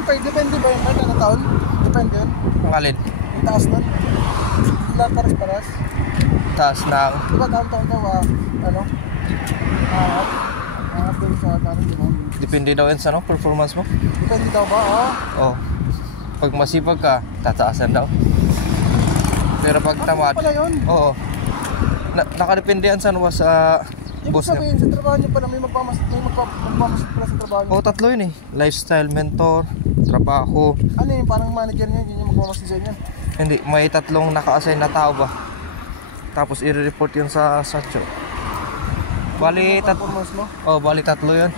Depende ba yun? Ano taon? Depende yun. Ang alin? Yung taas nun. Lahat paras-paras. Taas ng... Diba taon-taon daw ano? Angat doon sa tarin din. Depende daw yan sa ano, performance mo. Depende daw ba? Oo. Pag masipag ka, tataasan daw. Pero pag tamad... Pala yun? Oo. Nakadepende yan sa ano sa... Ibig boss sabihin, sa trabaho nyo pala may magpamasid pala sa trabaho nyo. Oo, tatlo yun eh. Lifestyle, mentor, trabaho. Ano yun, parang manager nyo, yun yung magpamasid sa inyo? Hindi, may tatlong naka-assign na tao ba? Tapos i-report yun sa Satcho. Bali Performance mo? bali tatlo yun.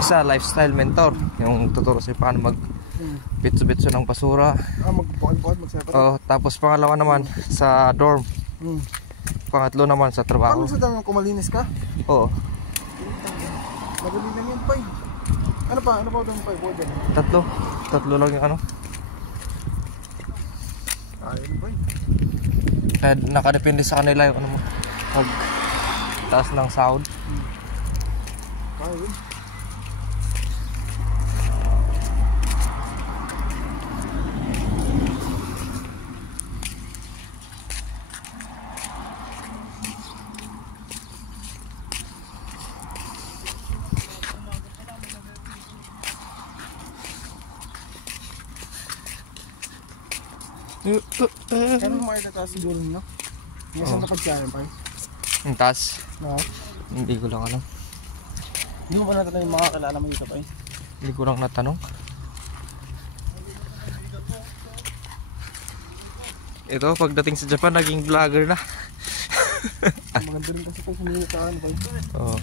Isa, lifestyle mentor. Yung tuturo sa'yo paano mag-bitso-bitso ng basura. Magpukad-pukad, mag-separate. Oo, tapos pangalawa naman sa dorm. Pangatlo naman sa trabaho. Ano sa dami kung malinis ka? Oo. Madali lang yun, Pai. Ano pa doon, Pai? Tatlo lang yung ano. Ayun, Pai. Kaya nakadepende sa kanila yung ano mo. Pag taas ng sahod. Ayun. Kano mo itataas siguro nyo? Yung saan tapad siya yan, Pai? Yung taas. Oo. Hindi ko lang alam. Hindi mo ba natanong yung mga kakilala mo yung isa, Pai? Hindi ko lang natanong. Ito, pagdating sa Japan, naging vlogger na. Maganda rin kasi kung sumili ka, ano, Pai? Oo.